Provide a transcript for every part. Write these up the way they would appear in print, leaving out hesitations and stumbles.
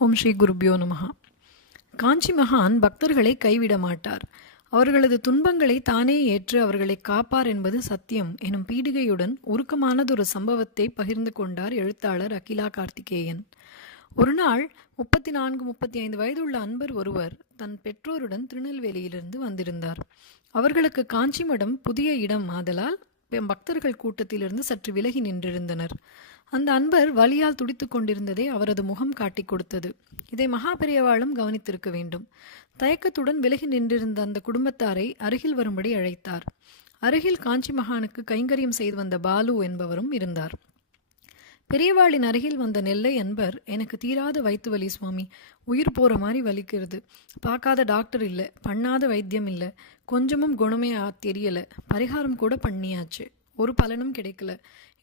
ஓம் ஸ்ரீ குருப்யோ நமஹா. காஞ்சி மகான் பக்தர்களை கைவிட மாட்டார். அவர்களது துன்பங்களை தானே ஏற்று அவர்களை காப்பார் என்பது சத்தியம் எனும் பீடிகையுடன் உருக்கமானதொரு சம்பவத்தை பகிர்ந்து கொண்டார் எழுத்தாளர் அகிலா கார்த்திகேயன். ஒரு நாள் 34-35 வயதுள்ள அன்பர் ஒருவர் தன் பெற்றோருடன் திருநெல்வேலியிலிருந்து வந்திருந்தார். அவர்களுக்கு காஞ்சி மடம் புதிய இடம் ஆதலால் பக்தர்கள் கூட்டத்திலிருந்து சற்று விலகி நின்றிருந்தனர். அந்த அன்பர் வலியால் துடித்துக் கொண்டிருந்ததை அவரது முகம் காட்டிக் கொடுத்தது. இதை மகாபெரியவாளும் கவனித்திருக்க வேண்டும். தயக்கத்துடன் விலகி நின்றிருந்த அந்த குடும்பத்தாரை அருகில் வரும்படி அழைத்தார். அருகில் காஞ்சி மகானுக்கு கைங்கரியம் செய்து வந்த பாலு என்பவரும் இருந்தார். பெரியவாளின் அருகில் வந்த நெல்லை அன்பர், எனக்கு தீராத வயிற்று வலி சுவாமி, உயிர் போற மாதிரி வலிக்கிறது. பார்க்காத டாக்டர் இல்லை, பண்ணாத வைத்தியம் இல்லை, கொஞ்சமும் குணமே தெரியல, பரிகாரம் கூட பண்ணியாச்சு, ஒரு பலனும் கிடைக்கல.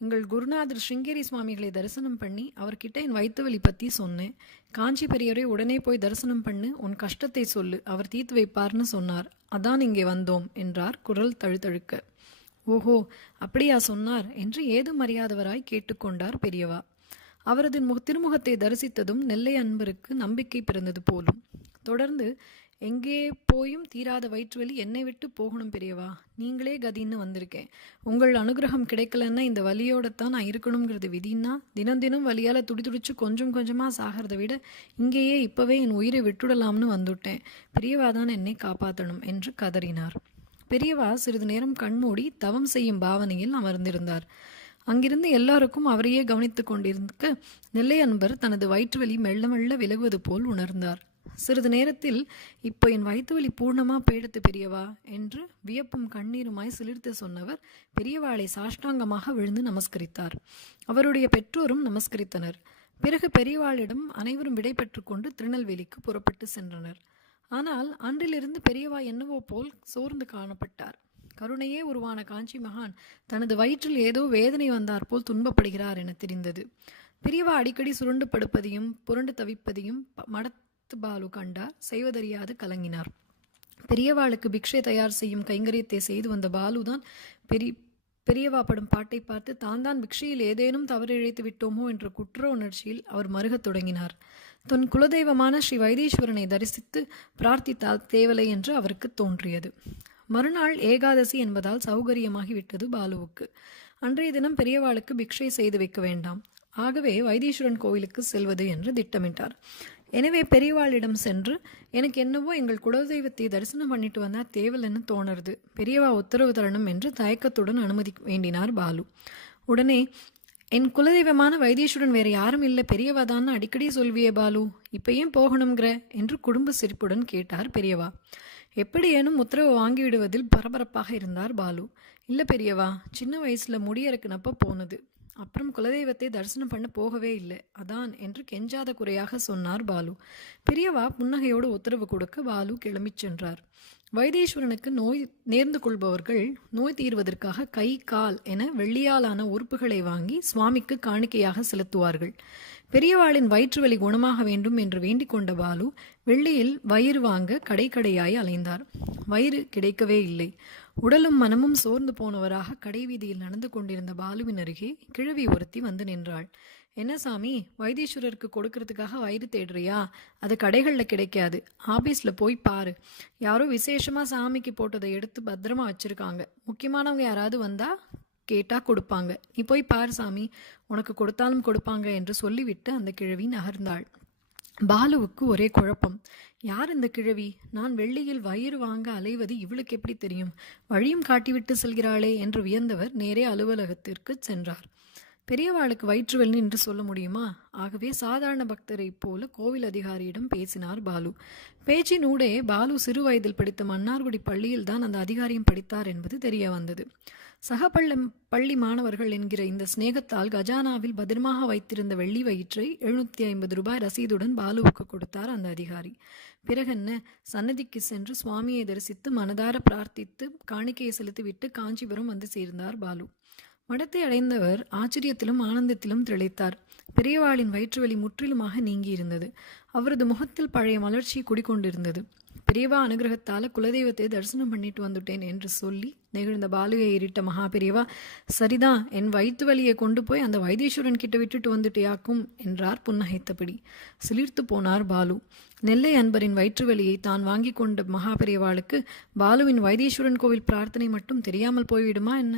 எங்கள் குருநாதர் ஸ்ருங்கேரி சுவாமிகளை தரிசனம் பண்ணி அவர்கிட்ட என் வயிற்று வலி பற்றி சொன்னேன். காஞ்சி பெரியவரை உடனே போய் தரிசனம் பண்ணு, உன் கஷ்டத்தை சொல்லு, அவர் தீர்த்து வைப்பார்னு சொன்னார். அதான் இங்கே வந்தோம் என்றார் குரல் தழுதழுக்க. ஓஹோ, அப்படியா சொன்னார் என்று ஏதும் அறியாதவராய் கேட்டுக்கொண்டார் பெரியவா. அவரது திருமுகத்தை தரிசித்ததும் நெல்லை அன்பருக்கு நம்பிக்கை பிறந்தது போலும். தொடர்ந்து, எங்கே போயும் தீராத வயிற்றுவலி என்னை விட்டு போகணும் பெரியவா, நீங்களே கதின்னு வந்திருக்கேன். உங்கள் அனுகிரகம் கிடைக்கலன்னா இந்த வலியோடத்தான் நான் இருக்கணுங்கிறது விதின்னா, தினம் தினம் வலியால் துடிச்சு கொஞ்சம் கொஞ்சமாக சாகிறத விட இங்கேயே இப்போவே என் உயிரை விட்டுடலாம்னு வந்துட்டேன். பெரியவா தான் என்னை காப்பாற்றணும் என்று கதறினார். பெரியவா சிறிது நேரம் கண்மூடி தவம் செய்யும் பாவனையில் அமர்ந்திருந்தார். அங்கிருந்து எல்லாருக்கும் அவரையே கவனித்துக் கொண்டிருக்க நெல்லை அன்பர் தனது வயிற்று வலி மெல்ல மெல்ல விலகுவது போல் உணர்ந்தார். சிறிது நேரத்தில், இப்போ என் வயிற்று வலி பூர்ணமா போயிடுத்து பெரியவா என்று வியப்பும் கண்ணீருமாய் சிலிர்த்து சொன்னவர் பெரியவாளை சாஷ்டாங்கமாக விழுந்து நமஸ்கரித்தார். அவருடைய பெற்றோரும் நமஸ்கரித்தனர். பிறகு பெரியவாளிடம் அனைவரும் விடை பெற்று கொண்டு திருநெல்வேலிக்கு புறப்பட்டு சென்றனர். ஆனால் அன்றிலிருந்து பெரியவா என்னவோ போல் சோர்ந்து காணப்பட்டார். கருணையே உருவான காஞ்சி மகான் தனது வயிற்றில் ஏதோ வேதனை வந்தார் போல் துன்பப்படுகிறார் என தெரிந்தது. பெரியவா அடிக்கடி சுருண்டு படுப்பதையும் புரண்டு தவிப்பதையும் மடத்து பாலு கண்டார். செய்வதறியாது கலங்கினார். பெரியவாளுக்கு பிக்ஷை தயார் செய்யும் கைங்கரியத்தை செய்து வந்த பாலுதான் பெரியவா படும் பாட்டை பார்த்து தான் பிக்ஷையில் ஏதேனும் தவறு இழைத்து விட்டோமோ என்ற குற்ற உணர்ச்சியில் அவர் மருகத் தொடங்கினார். தன் குலதெய்வமான ஸ்ரீ வைத்தீஸ்வரனை தரிசித்து பிரார்த்தித்தால் தேவலை என்று அவருக்கு தோன்றியது. மறுநாள் ஏகாதசி என்பதால் சௌகரியமாகிவிட்டது பாலுவுக்கு. அன்றைய தினம் பெரியவாளுக்கு பிக்ஷை செய்து வைக்க வேண்டாம். ஆகவே வைத்தீஸ்வரன் கோவிலுக்கு செல்வது என்று திட்டமிட்டார். எனவே பெரியவாளிடம் சென்று, எனக்கு என்னவோ எங்கள் குலதெய்வத்தை தரிசனம் பண்ணிட்டு வந்தால் தேவலன்னு தோணுறது, பெரியவா உத்தரவு தரணும் என்று தயக்கத்துடன் அனுமதி வேண்டினார் பாலு. உடனே, என் குலதெய்வமான வைத்தீஸ்வரன் வேற யாரும் இல்லை, பெரியவா தான் அடிக்கடி சொல்வியே பாலு, இப்ப ஏன் போகணுங்கிற என்று குடும்ப சிரிப்புடன் கேட்டார் பெரியவா. எப்படியேனும் உத்தரவு வாங்கிவிடுவதில் பரபரப்பாக இருந்தார் பாலு. இல்லை பெரியவா, சின்ன வயசுல முடியறக்குனப்ப போனது, அப்புறம் குலதெய்வத்தை தரிசனம் பண்ண போகவே இல்லை, அதான் என்று கெஞ்சாத குறையாக சொன்னார் பாலு. பெரியவா புன்னகையோடு உத்தரவு கொடுக்க பாலு கிளம்பிச் சென்றார். வைத்தீஸ்வரனுக்கு நோய் நேர்ந்து கொள்பவர்கள் நோய் தீர்வதற்காக கை கால் என வெள்ளியாலான உறுப்புகளை வாங்கி சுவாமிக்கு காணிக்கையாக செலுத்துவார்கள். பெரியவாளின் வயிற்று வலி குணமாக வேண்டும் என்று வேண்டிக் கொண்ட பாலு வெள்ளியில் வயிறு வாங்க கடையாய் அலைந்தார். வயிறு கிடைக்கவே இல்லை. உடலும் மனமும் சோர்ந்து போனவராக கடைவீதியில் நடந்து கொண்டிருந்த பாலுவின் அருகே கிழவி ஒருத்தி வந்து நின்றாள். என்ன சாமி, வைத்தீஸ்வரருக்கு கொடுக்கறதுக்காக வயிறு தேடுறியா? அது கடைகளில் கிடைக்காது, ஆபீஸில் போய் பாரு. யாரோ விசேஷமாக சாமிக்கு போட்டதை எடுத்து பத்திரமா வச்சிருக்காங்க. முக்கியமானவங்க யாராவது வந்தா கேட்டா கொடுப்பாங்க. நீ போய் பாரு சாமி, உனக்கு கொடுத்தாலும் கொடுப்பாங்க என்று சொல்லிவிட்டு அந்த கிழவி நகர்ந்தாள். பாலுவுக்கு ஒரே குழப்பம். யார் இந்த கிழவி? நான் வெள்ளியில் வயிறு வாங்க அலைவது இவளுக்கு எப்படி தெரியும்? வழியும் காட்டிவிட்டு செல்கிறாளே என்று வியந்தவர் நேரே அலுவலகத்திற்கு சென்றார். பெரியவாளுக்கு வயிற்றுவலி என்று சொல்ல முடியுமா? ஆகவே சாதாரண பக்தரை போல கோவில் அதிகாரியிடம் பேசினார் பாலு. பேச்சினூடே பாலு சிறு வயதில் படித்த மன்னார்குடி பள்ளியில் தான் அந்த அதிகாரியும் படித்தார் என்பது தெரிய வந்தது. சக பள்ளி மாணவர்கள் என்கிற இந்த சிநேகத்தால் கஜானாவில் பத்திரமாக வைத்திருந்த வெள்ளி வயிற்றை 750 ரூபாய் ரசீதுடன் பாலுவுக்கு கொடுத்தார் அந்த அதிகாரி. பிறகென்ன, சன்னதிக்கு சென்று சுவாமியை தரிசித்து மனதார பிரார்த்தித்து காணிக்கையை செலுத்திவிட்டு காஞ்சிபுரம் வந்து சேர்ந்தார் பாலு. மடத்தை அடைந்தவர் ஆச்சரியத்திலும் ஆனந்தத்திலும் திளைத்தார். பெரியவாளின் வயிற்றுவலி முற்றிலுமாக நீங்கியிருந்தது. அவரது முகத்தில் பழைய மலர்ச்சி குடிக்கொண்டிருந்தது. பெரியவா அனுகிரகத்தால் குலதெய்வத்தை தரிசனம் பண்ணிட்டு வந்துட்டேன் என்று சொல்லி நெகிழ்ந்த பாலுவை ஏறிட்ட மகா பெரியவா, சரிதான், என் வயிற்று வலியை கொண்டு போய் அந்த வைத்தீஸ்வரன் கிட்ட விட்டுட்டு வந்துட்டியாக்கும் என்றார் புன்னகைத்தபடி. சிலிர்த்து போனார் பாலு. நெல்லை அன்பரின் வயிற்று வலியை தான் வாங்கி கொண்ட மகா பெரியவாளுக்கு பாலுவின் வைத்தீஸ்வரன் கோவில் பிரார்த்தனை மட்டும் தெரியாமல் போய்விடுமா என்ன?